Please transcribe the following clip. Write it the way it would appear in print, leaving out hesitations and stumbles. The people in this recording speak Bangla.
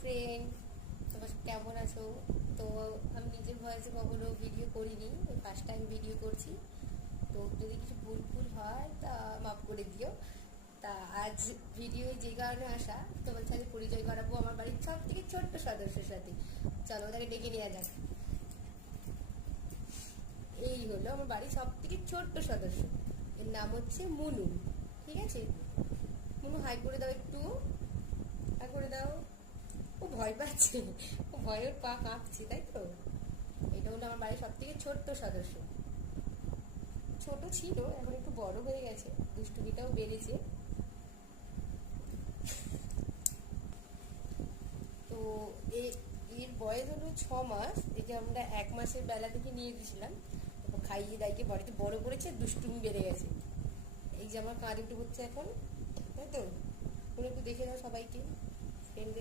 ফ্রেন্ড, তোমরা কেমন আছো? তো আমি নিজের ভয়েসে কখনো ভিডিও করিনি, ফার্স্ট টাইম ভিডিও করছি। তো যদি কিছু ভুল ভুল হয় তা মাফ করে দিও। তা আজ ভিডিও যে কারণে আসা, তোমার সাথে পরিচয় করাবো আমার বাড়ির সব থেকে ছোট্ট সদস্যের সাথে। চলো ওটাকে ডেকে নেওয়া যাক। এই হলো আমার বাড়ির সব থেকে ছোট্ট সদস্য, এর নাম হচ্ছে মুনু। ঠিক আছে মুনু, হাই করে দাও, একটু হাই করে দাও। ও ভয় পাচ্ছে, ও ভয়ের পা কাঁপছে, তাই তো। এটা হলো আমার বাড়ির সব থেকে ছোট্ট সদস্য। ছোট ছিল, এখন একটু বড় হয়ে গেছে, দুষ্টুমিটাও বেড়েছে। তো এর বয়স হলো 6 মাস। একে আমরা 1 মাসের বেলা থেকে নিয়ে গেছিলাম, তারপর খাইয়ে দাইয়ে বাড়িতে বড় করেছে, দুষ্টুমি বেড়ে গেছে। এই যে আমার কাঁধে উঠে পড়ছে এখন, তাই তো। একটু দেখে দাও সবাইকে, ফ্রেন্ডদের